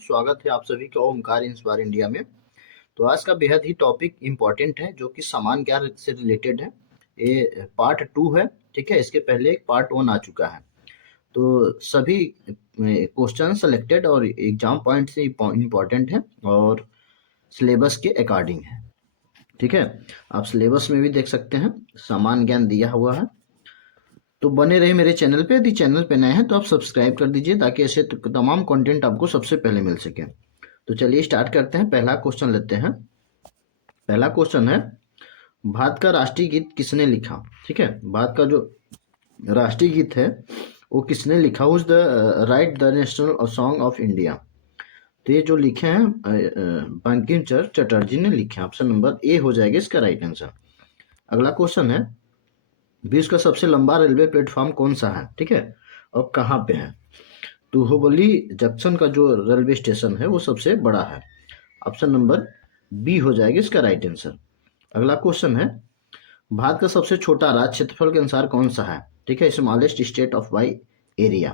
स्वागत है आप सभी का ओमकार इंस्पायर इंडिया में। तो आज का बेहद ही टॉपिक इम्पोर्टेंट है जो कि समान ज्ञान से रिलेटेड है। ये पार्ट 2 है। ठीक है, इसके पहले एक पार्ट 1 आ चुका है। तो सभी क्वेश्चन सेलेक्टेड और एग्जाम पॉइंट से इम्पोर्टेंट है और सिलेबस के अकॉर्डिंग है। ठीक है, आप सिलेबस में भी देख सकते हैं, समान ज्ञान दिया हुआ है। तो बने रहे मेरे चैनल पे। यदि चैनल पे नए हैं तो आप सब्सक्राइब कर दीजिए ताकि ऐसे तमाम कंटेंट आपको सबसे पहले मिल सके। तो चलिए स्टार्ट करते हैं। पहला क्वेश्चन लेते हैं। पहला क्वेश्चन है, भारत का राष्ट्रीय गीत किसने लिखा? ठीक है, भारत का जो राष्ट्रीय गीत है वो किसने लिखा? Who's the write the national song of India? तो ये जो लिखे हैं बंकिम चंद्र चटर्जी ने लिखे हैं। ऑप्शन नंबर ए हो जाएगा इसका राइट आंसर। अगला क्वेश्चन है, विश्व का सबसे लंबा रेलवे प्लेटफॉर्म कौन सा है? ठीक है, और कहाँ पे है? तो हुबली जंक्शन का जो रेलवे स्टेशन है वो सबसे बड़ा है। ऑप्शन नंबर बी हो जाएगा इसका राइट आंसर। अगला क्वेश्चन है, भारत का सबसे छोटा राज्य क्षेत्रफल के अनुसार कौन सा है? ठीक है, smallest state of by area.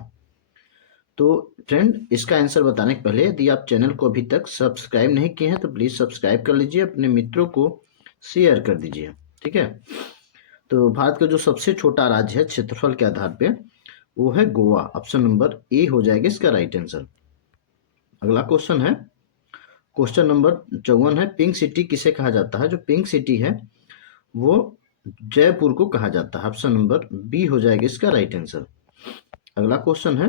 तो फ्रेंड, इसका आंसर बताने के पहले यदि आप चैनल को अभी तक सब्सक्राइब नहीं किए हैं तो प्लीज सब्सक्राइब कर लीजिए, अपने मित्रों को शेयर कर दीजिए। ठीक है, तो भारत का जो सबसे छोटा राज्य है क्षेत्रफल के आधार पे वो है गोवा। ऑप्शन नंबर ए हो जाएगा इसका राइट आंसर। अगला क्वेश्चन है, क्वेश्चन नंबर 54 है, पिंक सिटी किसे कहा जाता है? जो पिंक सिटी है वो जयपुर को कहा जाता है। ऑप्शन नंबर बी हो जाएगा इसका राइट आंसर। अगला क्वेश्चन है,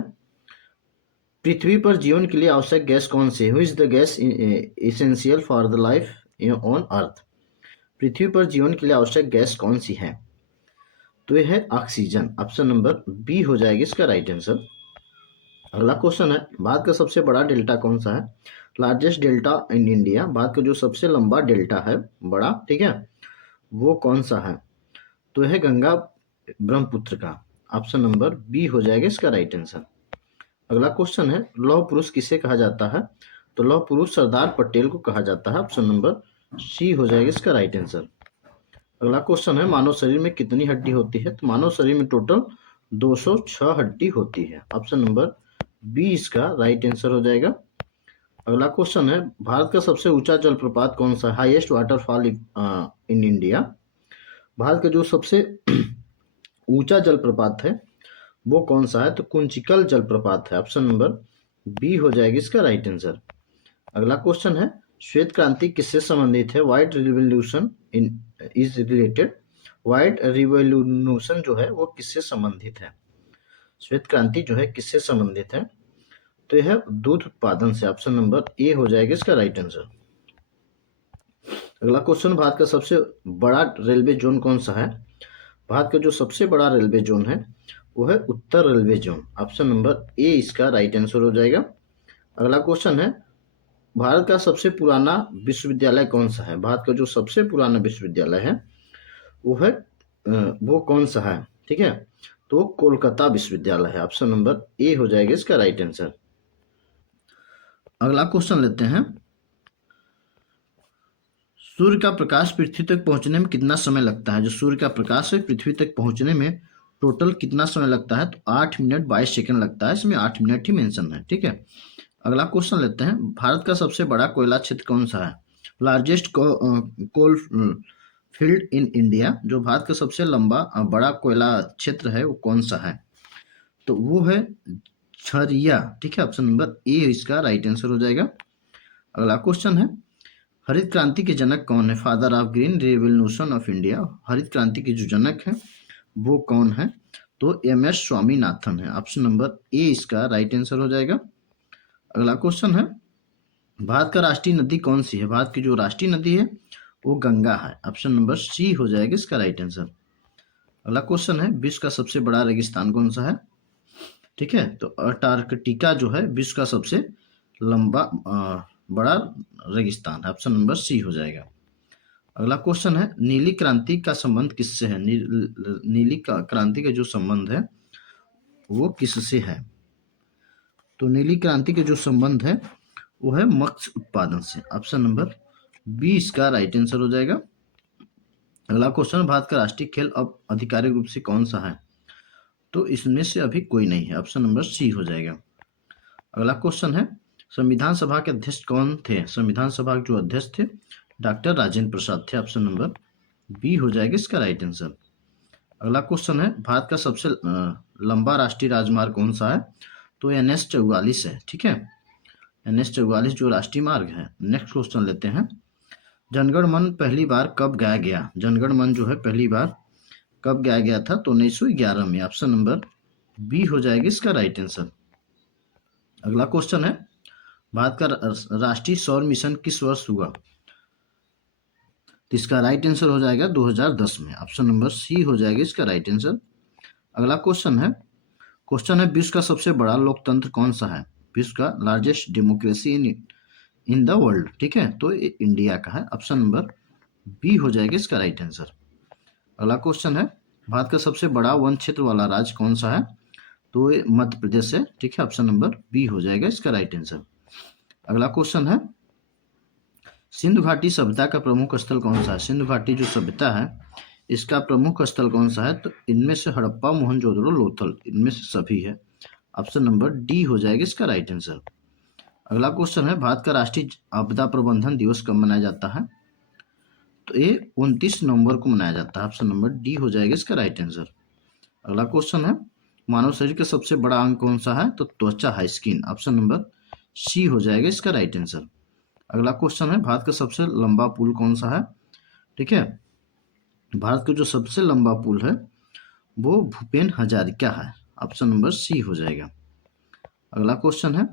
पृथ्वी पर जीवन के लिए आवश्यक गैस कौन सी है? Who is the gas essential for the life on earth? पृथ्वी पर जीवन के लिए आवश्यक गैस कौन सी है? तो यह है ऑक्सीजन। ऑप्शन नंबर बी हो जाएगा इसका राइट आंसर। अगला क्वेश्चन है, भारत का सबसे बड़ा डेल्टा कौन सा है? Largest delta in India. भारत का जो सबसे लंबा डेल्टा है बड़ा, ठीक है, वो कौन सा है? तो यह गंगा ब्रह्मपुत्र का। ऑप्शन नंबर बी हो जाएगा इसका राइट आंसर। अगला क्वेश्चन है, लौह पुरुष किसे कहा जाता है? तो लौह पुरुष सरदार पटेल को कहा जाता है। ऑप्शन नंबर सी हो जाएगा इसका राइट आंसर। अगला क्वेश्चन है, मानव शरीर में कितनी हड्डी होती है? तो मानव शरीर में टोटल 206 हड्डी होती है। ऑप्शन नंबर बी इसका राइट आंसर हो जाएगा। अगला क्वेश्चन है, भारत का सबसे ऊंचा जलप्रपात कौन सा है? Highest waterfall in India. भारत का जो सबसे ऊंचा जलप्रपात है वो कौन सा है? तो कुंचिकल जलप्रपात है। ऑप्शन नंबर बी हो जाएगी इसका राइट आंसर। अगला क्वेश्चन है, श्वेत क्रांति किससे संबंधित है? White revolution in is related. White revolution जो है वो किससे संबंधित है? श्वेत क्रांति जो है किससे संबंधित है? तो यह दूध उत्पादन से। ऑप्शन नंबर ए हो जाएगा इसका राइट आंसर। अगला क्वेश्चन, भारत का सबसे बड़ा रेलवे जोन कौन सा है? भारत का जो सबसे बड़ा रेलवे जोन है वो है उत्तर railway zone. Option number A इसका राइट आंसर हो जाएगा। अगला क्वेश्चन है, भारत का सबसे पुराना विश्वविद्यालय कौन सा है? भारत का जो सबसे पुराना विश्वविद्यालय है वो कौन सा है? ठीक है, तो कोलकाता विश्वविद्यालय है। ऑप्शन नंबर ए हो जाएगा इसका राइट आंसर। अगला क्वेश्चन लेते हैं, सूर्य का प्रकाश पृथ्वी तक पहुंचने में कितना समय लगता है? जो सूर्य का प्रकाश है पृथ्वी तक पहुंचने में टोटल कितना समय लगता है? तो 8 मिनट 22 सेकंड लगता है। इसमें 8 मिनट ही मेंशन है। ठीक है, अगला क्वेश्चन लेते हैं, भारत का सबसे बड़ा कोयला क्षेत्र कौन सा है? Largest coal field in India. जो भारत का सबसे लंबा बड़ा कोयला क्षेत्र है वो कौन सा है? तो वो है छरिया। ठीक है, ऑप्शन नंबर ए इसका राइट आंसर हो जाएगा। अगला क्वेश्चन है, हरित क्रांति के जनक कौन है? Father of green revolution of India. हरित क्रांति के जो जनक है वो कौन है? तो एम एस स्वामीनाथन है। ऑप्शन नंबर ए इसका राइट आंसर हो जाएगा। अगला क्वेश्चन है, भारत का राष्ट्रीय नदी कौन सी है? भारत की जो राष्ट्रीय नदी है वो गंगा है। ऑप्शन नंबर सी हो जाएगा इसका राइट आंसर। अगला क्वेश्चन है, विश्व का सबसे बड़ा रेगिस्तान कौन सा है? ठीक है, तो अंटार्कटिका जो है विश्व का सबसे लंबा बड़ा रेगिस्तान है। ऑप्शन नंबर सी हो जाएगा। अगला क्वेश्चन है, नीली क्रांति का संबंध किससे है? नीली क्रांति का जो संबंध है वो किससे है? तो नीली क्रांति के जो संबंध है वो है मत्स्य उत्पादन से। ऑप्शन नंबर बी इसका राइट आंसर हो जाएगा। अगला क्वेश्चन, भारत का राष्ट्रीय खेल अब आधिकारिक रूप से कौन सा है? तो इसमें से अभी कोई नहीं है। ऑप्शन नंबर सी हो जाएगा। अगला क्वेश्चन है, संविधान सभा के अध्यक्ष कौन थे? संविधान सभा के जो अध्यक्ष थे डॉक्टर राजेंद्र प्रसाद थे। ऑप्शन नंबर बी हो जाएगा इसका राइट आंसर। अगला क्वेश्चन है, भारत का सबसे लंबा राष्ट्रीय राजमार्ग कौन सा है? तो NH 44 है। ठीक है, NH 44 जो राष्ट्रीय मार्ग है। नेक्स्ट क्वेश्चन लेते हैं, जनगण मन पहली बार कब गाया गया? जनगण मन जो है पहली बार कब गाया गया था? तो 1911 में। ऑप्शन नंबर बी हो जाएगा इसका राइट आंसर। अगला क्वेश्चन है, भारत का राष्ट्रीय सौर मिशन किस वर्ष हुआ? तो इसका राइट आंसर हो जाएगा 2010 में। ऑप्शन नंबर सी हो जाएगा इसका राइट आंसर। अगला क्वेश्चन है, विश्व का सबसे बड़ा लोकतंत्र कौन सा है? विश्व का largest democracy in the world. ठीक है, तो ये इंडिया का है। ऑप्शन नंबर बी हो जाएगा इसका राइट आंसर। अगला क्वेश्चन है, भारत का सबसे बड़ा वन क्षेत्र वाला राज्य कौन सा है? तो ये मध्य प्रदेश है। ठीक है, ऑप्शन नंबर बी हो जाएगा इसका राइट आंसर। अगला क्वेश्चन है, सिंधु घाटी सभ्यता का प्रमुख स्थल कौन सा है? सिंधु घाटी जो सभ्यता है इसका प्रमुख स्थल कौन सा है? तो इनमें से हड़प्पा, मोहनजोदड़ो, लोथल, इनमें से सभी है। ऑप्शन नंबर डी हो जाएगा इसका राइट आंसर। अगला क्वेश्चन है, भारत का राष्ट्रीय आपदा प्रबंधन दिवस कब मनाया जाता है? तो ये 29 नवंबर को मनाया जाता है। ऑप्शन नंबर डी हो जाएगा इसका राइट आंसर। अगला क्वेश्चन है, मानव शरीर का सबसे बड़ा अंग कौन सा है? तो त्वचा है, स्किन। ऑप्शन नंबर सी हो जाएगा इसका राइट आंसर। अगला क्वेश्चन है, भारत का सबसे लंबा पुल कौन सा है? ठीक है, भारत का जो सबसे लंबा पुल है वो भूपेन हजारिका है। ऑप्शन नंबर सी हो जाएगा। अगला क्वेश्चन है,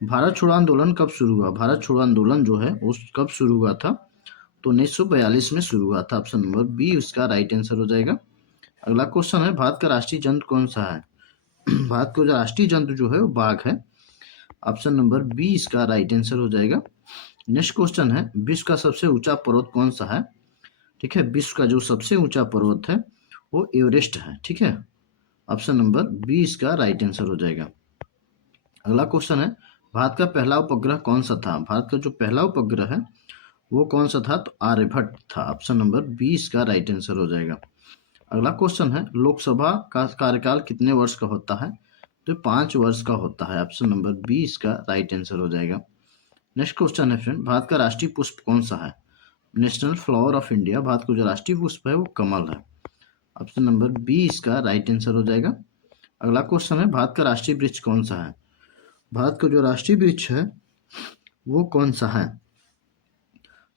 भारत छोड़ो आंदोलन कब शुरू हुआ? भारत छोड़ो आंदोलन जो है उस कब शुरू हुआ था? तो 1942 में शुरू हुआ था। ऑप्शन नंबर बी उसका राइट आंसर हो जाएगा। अगला क्वेश्चन है, भारत का राष्ट्रीय जंतु कौन सा है? भारत का राष्ट्रीय जंतु जो है वो बाघ है। ऑप्शन नंबर बी इसका राइट आंसर हो जाएगा। नेक्स्ट क्वेश्चन है, विश्व का सबसे ऊंचा पर्वत कौन सा है? ठीक है, विश्व का जो सबसे ऊंचा पर्वत है वो एवरेस्ट है। ठीक है, ऑप्शन नंबर बी इसका राइट आंसर हो जाएगा। अगला क्वेश्चन है, भारत का पहला उपग्रह कौन सा था? भारत का जो पहला उपग्रह है वो कौन सा था? तो आर्यभट्ट था। ऑप्शन नंबर बी इसका राइट आंसर हो जाएगा। अगला क्वेश्चन है, लोकसभा का कार्यकाल कितने वर्ष का होता है? तो 5 वर्ष का होता है। ऑप्शन नंबर बी इसका राइट आंसर हो जाएगा। नेक्स्ट क्वेश्चन है फ्रेंड, भारत का राष्ट्रीय पुष्प कौन सा है? नेशनल फ्लावर ऑफ इंडिया, भारत का जो राष्ट्रीय पुष्प है वो कमल है। ऑप्शन नंबर बी इसका राइट आंसर हो जाएगा। अगला क्वेश्चन है, भारत का राष्ट्रीय वृक्ष कौन सा है? भारत का जो राष्ट्रीय वृक्ष है वो कौन सा है?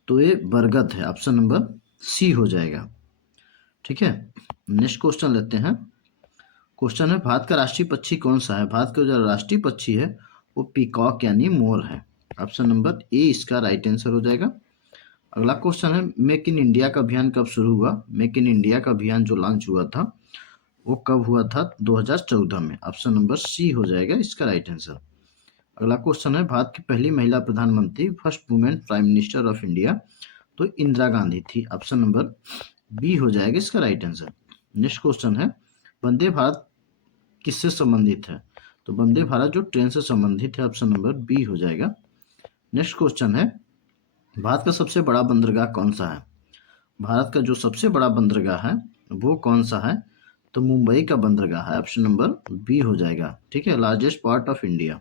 तो ये बरगद है। ऑप्शन नंबर सी हो जाएगा। ठीक है, नेक्स्ट क्वेश्चन लेते हैं। क्वेश्चन है, भारत का राष्ट्रीय पक्षी कौन सा है? भारत का जो राष्ट्रीय पक्षी है वो पीकॉक यानी मोर है। ऑप्शन नंबर ए इसका राइट आंसर हो जाएगा। अगला क्वेश्चन है, मेक इन इंडिया का अभियान कब शुरू हुआ? मेक इन इंडिया का अभियान जो लॉन्च हुआ था वो कब हुआ था? 2014 में। ऑप्शन नंबर सी हो जाएगा इसका राइट आंसर। अगला क्वेश्चन है, भारत की पहली महिला प्रधानमंत्री, first women prime minister of India, तो इंदिरा गांधी थी। ऑप्शन नंबर बी हो जाएगा इसका राइट आंसर। नेक्स्ट क्वेश्चन है, वंदे भारत किससे संबंधित है? तो वंदे भारत जो ट्रेन से संबंधित है। ऑप्शन नंबर बी हो जाएगा। नेक्स्ट क्वेश्चन है, भारत का सबसे बड़ा बंदरगाह कौन सा है? भारत का जो सबसे बड़ा बंदरगाह है वो कौन सा है? तो मुंबई का बंदरगाह है। ऑप्शन नंबर बी हो जाएगा। ठीक है, लार्जेस्ट पार्ट ऑफ इंडिया।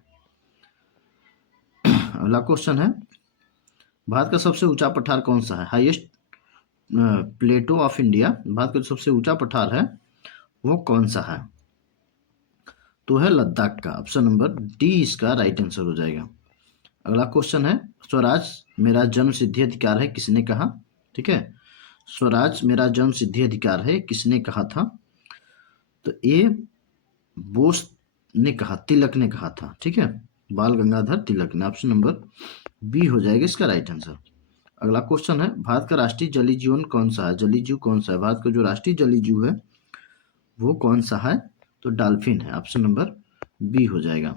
अगला क्वेश्चन है, भारत का सबसे ऊंचा पठार कौन सा है? हाईएस्ट प्लेटो ऑफ इंडिया, भारत का सबसे ऊंचा पठार है वो कौन सा है? तो है लद्दाख का। ऑप्शन नंबर डी इसका राइट आंसर हो जाएगा। अगला क्वेश्चन है, स्वराज मेरा जन्म सिद्धि अधिकार है किसने कहा? ठीक है, स्वराज मेरा जन्म सिद्धि अधिकार है किसने कहा था? तो ए बोस ने कहा, तिलक ने कहा था। ठीक है, बाल गंगाधर तिलक ने। ऑप्शन नंबर बी हो जाएगा इसका राइट आंसर। अगला क्वेश्चन है, भारत का राष्ट्रीय जलीय जीवन कौन सा है? जलीय जीव कौन सा है? भारत का जो राष्ट्रीय जलीय जीव है वो कौन सा है? तो डॉल्फिन है। ऑप्शन नंबर बी हो जाएगा।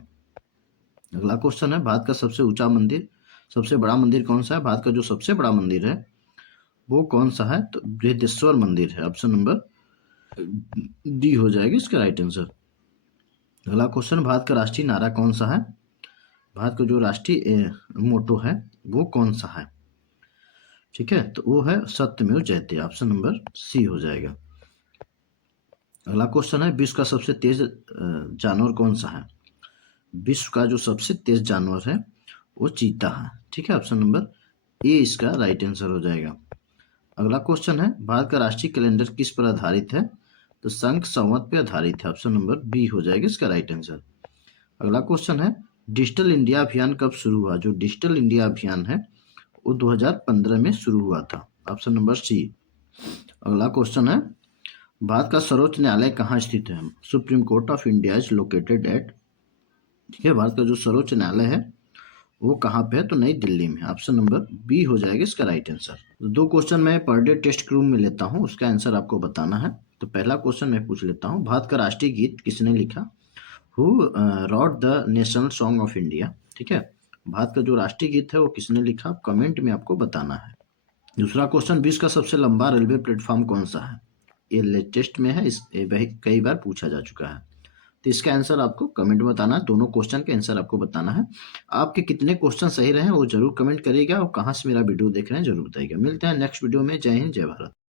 अगला क्वेश्चन है, भारत का सबसे ऊंचा मंदिर, सबसे बड़ा मंदिर कौन सा है? भारत का जो सबसे बड़ा मंदिर है वो कौन सा है? तो बृहदेश्वर मंदिर है। ऑप्शन नंबर डी हो जाएगा इसका राइट आंसर। अगला क्वेश्चन, भारत का राष्ट्रीय नारा कौन सा है? भारत का जो राष्ट्रीय मोटो है वो कौन सा है? ठीक है, तो वो है सत्यमेव जयते। ऑप्शन नंबर सी हो जाएगा। अगला क्वेश्चन है, विश्व का सबसे तेज जानवर कौन सा है? विश्व का जो सबसे तेज जानवर है वो चीता है। ठीक है, ऑप्शन नंबर ए इसका राइट आंसर हो जाएगा। अगला क्वेश्चन है, भारत का राष्ट्रीय कैलेंडर किस पर आधारित है? तो संख संवत पर आधारित है। ऑप्शन नंबर बी हो जाएगा इसका राइट आंसर। अगला क्वेश्चन है, डिजिटल इंडिया अभियान कब शुरू हुआ? जो डिजिटल इंडिया अभियान है वो 2015 में शुरू हुआ था। Option number C. अगला क्वेश्चन है, भारत का सर्वोच्च न्यायालय कहाँ स्थित है? Supreme court of India is located at. ठीक है, भारत का जो सर्वोच्च न्यायालय है वो कहाँ पे है? तो नई दिल्ली में। ऑप्शन नंबर बी हो जाएगा इसका राइट आंसर। तो दो क्वेश्चन मैं पर डे टेस्ट के रूप में लेता हूँ, उसका आंसर आपको बताना है। तो पहला क्वेश्चन मैं पूछ लेता हूँ, भारत का राष्ट्रीय गीत किसने लिखा? Who rot the national song of India? ठीक है, भारत का जो राष्ट्रीय गीत है वो किसने लिखा? कमेंट में आपको बताना है। दूसरा क्वेश्चन, विश्व का सबसे लंबा रेलवे प्लेटफॉर्म कौन सा है? ये लेटेस्ट में है, कई बार पूछा जा चुका है। तो इसका आंसर आपको कमेंट में बताना है। दोनों क्वेश्चन के आंसर आपको बताना है। आपके कितने क्वेश्चन सही रहे वो जरूर कमेंट करिएगा, और कहाँ से मेरा वीडियो देख रहे हैं जरूर बताइएगा। मिलते हैं नेक्स्ट वीडियो में। जय हिंद, जय भारत।